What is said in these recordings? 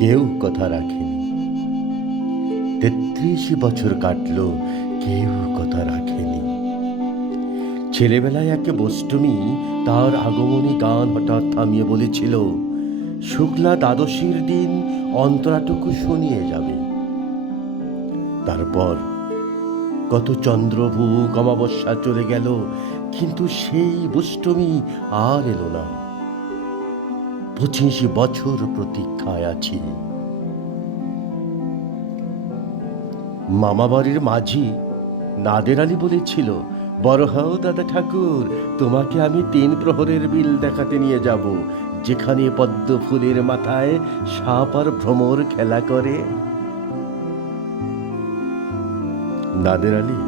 কেউ কথা রাখেনি। ৩৩ বছর কাটলো, কেউ কথা রাখেনি। ছেলেবেলায় এক বষ্টমী তার আগমনী গান হঠাৎ থামিয়ে বলেছিল, শুক্লা দ্বাদশীর দিন অন্তরাটুকু শুনিয়ে যাবে। তারপর কত চন্দ্রভূক অমাবস্যা চলে গেল, কিন্তু সেই বষ্টমী আর এলো না। 25 বছর প্রতীক্ষায় আছি। মামাবাড়ির মাঝি নাদের আলী বলেছিল, বড় হও দাদা ঠাকুর, তোমাকে আমি 3 প্রহরের বিল দেখাতে নিয়ে যাব, যেখানে পদ্ম ফুলের মাথায় সাপ আর ভ্রমর খেলা করে। নাদের আলী,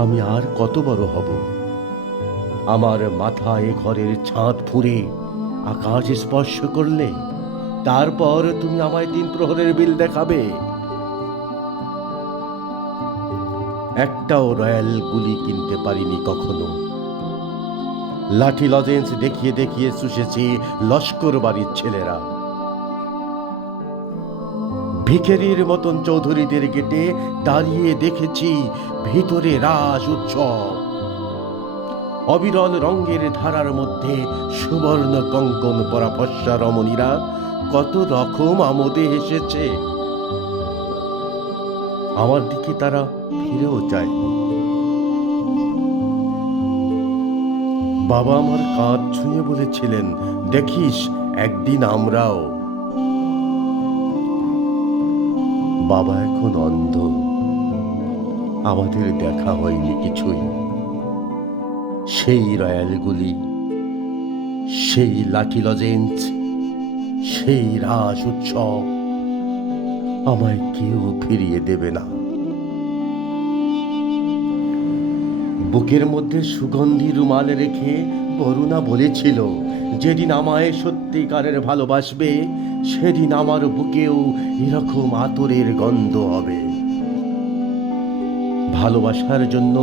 আমি আর কত বড় হব? আমার মাথায় ঘরের ছাদ ফুঁড়ে আকাশ স্পর্শ করলে তারপর তুমি আমায় 3 প্রহরের বিল দেখাবে? একটাও রয়্যাল গুলি কিনতে পারিনি কখনো। লাঠি লজেন্স দেখিয়ে দেখিয়ে চুষেছে লস্কর বাড়ির ছেলেরা। ভিখারির মতন চৌধুরীদের গেটে দাঁড়িয়ে দেখেছি ভিতরে রাস উৎসব। অবিরল রঙের ধারার মধ্যে সুবর্ণ কঙ্কন পরা ফর্সা রমণীরা কত রকম আমোদে হেসেছে। আমার দিকে তারা ফিরেও চায়নি। বাবা আমার কাঁধ ছুঁয়ে বলেছিলেন, দেখিস একদিন আমরাও। বাবা এখন অন্ধ, আমাদের দেখা হয়নি কিছুই। সেই রয়্যালগুলি, সেই লাঠি লজেন্স, সেই রাস উৎসব আমায় কেউ ফিরিয়ে দেবে না। বুকের মধ্যে সুগন্ধি রুমাল রেখে বরুণা বলেছিল, যেদিন আমায় সত্যিকারের ভালোবাসবে সেদিন আমার বুকেও এরকম আতরের গন্ধ হবে। ভালোবাসার জন্য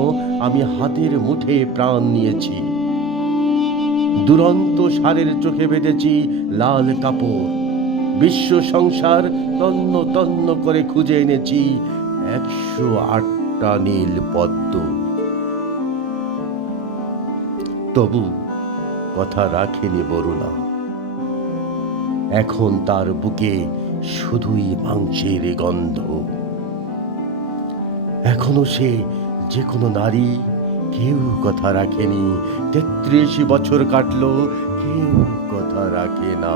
আমি হাতের মুঠে প্রাণ নিয়েছি। দুরন্ত ষাঁড়ের চোখে বেঁধেছি লাল কাপড়। বিশ্ব সংসার তন্ন তন্ন করে খুঁজে এনেছি 108টা নীল পদ্ম। তবু কথা রাখেনি বরুণা। এখন তার বুকে শুধুই মাংসের গন্ধ। এখনো সে যে কোনো নারী, কেউ কথা রাখেনি। 33 বছর কাটলো, কেউ কথা রাখে না।